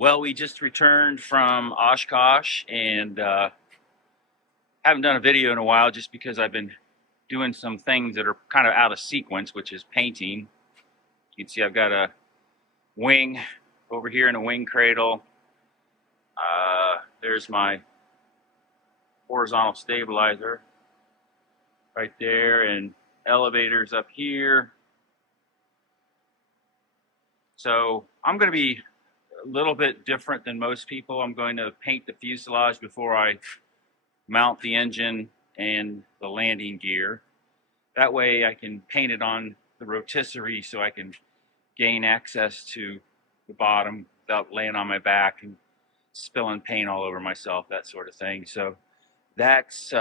Well, we just returned from Oshkosh and haven't done a video in a while just because I've been doing some things that are kind of out of sequence, which is painting. You can see I've got a wing over here in a wing cradle. There's my horizontal stabilizer right there, and elevators up here. So I'm going to be a little bit different than most people. I'm going to paint the fuselage before I mount the engine and the landing gear. That way I can paint it on the rotisserie so I can gain access to the bottom without laying on my back and spilling paint all over myself, that sort of thing. So that's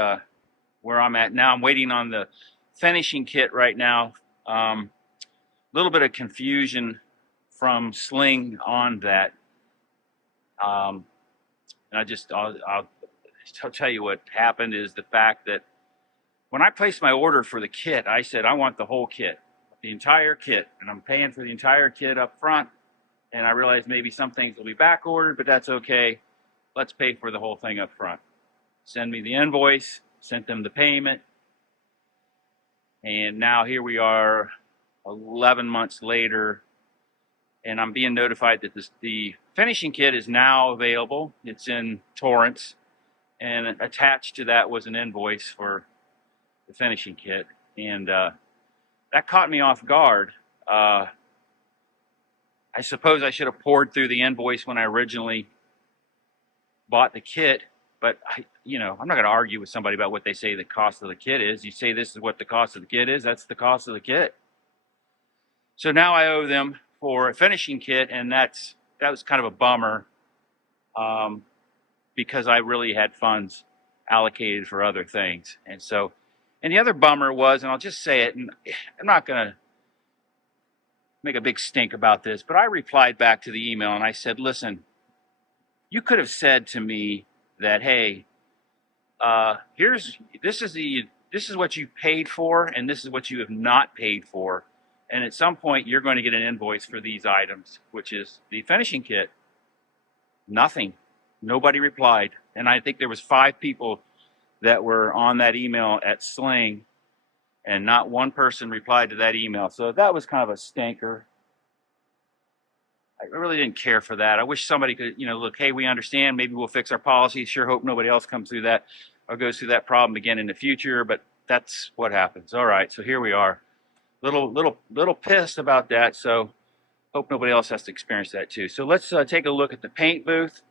where I'm at now. I'm waiting on the finishing kit right now. A little bit of confusion from Sling on that. And I'll tell you what happened is the fact that when I placed my order for the kit, I said I want the whole kit, the entire kit, and I'm paying for the entire kit up front. And I realized maybe some things will be back ordered, but that's okay. Let's pay for the whole thing up front. Send me the invoice, sent them the payment, and now here we are 11 months later, and I'm being notified that the finishing kit is now available. It's in Torrance, and attached to that was an invoice for the finishing kit, and that caught me off guard. I suppose I should have poured through the invoice when I originally bought the kit, but I'm not going to argue with somebody about what they say the cost of the kit is. You say this is what the cost of the kit is, that's the cost of the kit. So now I owe them for a finishing kit, and that was kind of a bummer because I really had funds allocated for other things. And the other bummer was, and I'll just say it, and I'm not going to make a big stink about this, but I replied back to the email and I said, listen, you could have said to me that, hey, this is what you paid for, and this is what you have not paid for, and at some point you're going to get an invoice for these items, which is the finishing kit. Nothing. Nobody replied, and I think there was 5 people that were on that email at Sling, and not one person replied to that email. So that was kind of a stinker. I really didn't care for that. I wish somebody could, look, hey, we understand, maybe we'll fix our policy. Sure hope nobody else comes through that or goes through that problem again in the future, but that's what happens. All right, so here we are. Little pissed about that, so hope nobody else has to experience that too. So let's take a look at the paint booth.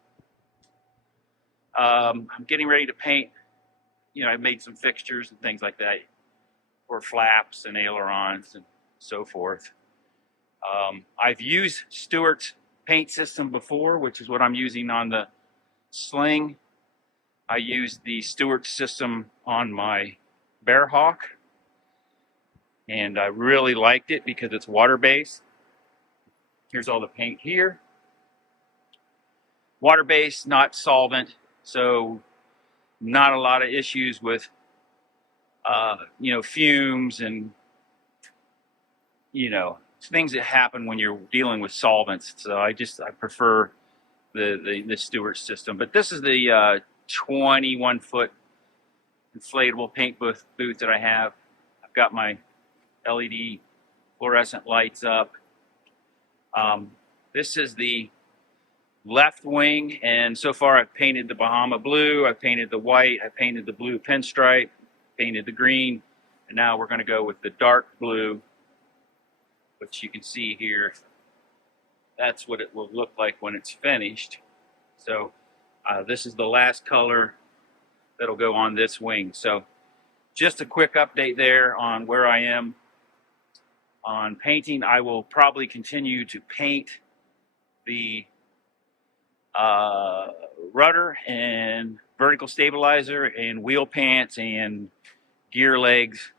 I'm getting ready to paint. I made some fixtures and things like that for flaps and ailerons and so forth. I've used Stewart's paint system before, which is what I'm using on the Sling. I used the Stewart system on my Bearhawk, and I really liked it because it's water-based. Here's all the paint here. Water-based, not solvent, so not a lot of issues with fumes and things that happen when you're dealing with solvents. So I prefer the Stewart system. But this is the 21-foot inflatable paint booth that I have. I've got my LED fluorescent lights up. This is the left wing, and so far I've painted the Bahama blue, I've painted the white, I painted the blue pinstripe, painted the green, and now we're going to go with the dark blue, which you can see here. That's what it will look like when it's finished. So this is the last color that'll go on this wing. So just a quick update there on where I am on painting. I will probably continue to paint the rudder and vertical stabilizer and wheel pants and gear legs.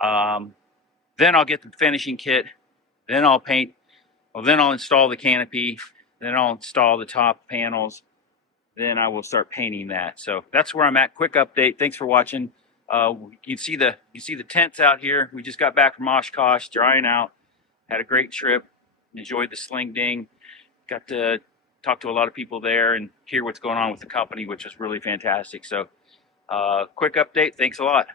Then I'll get the finishing kit. Then I'll paint. Well, then I'll install the canopy. Then I'll install the top panels. Then I will start painting that. So that's where I'm at. Quick update. Thanks for watching. You see the tents out here. We just got back from Oshkosh, drying out. Had a great trip. Enjoyed the Sling Ding. Got to talk to a lot of people there and hear what's going on with the company, which is really fantastic. So quick update. Thanks a lot.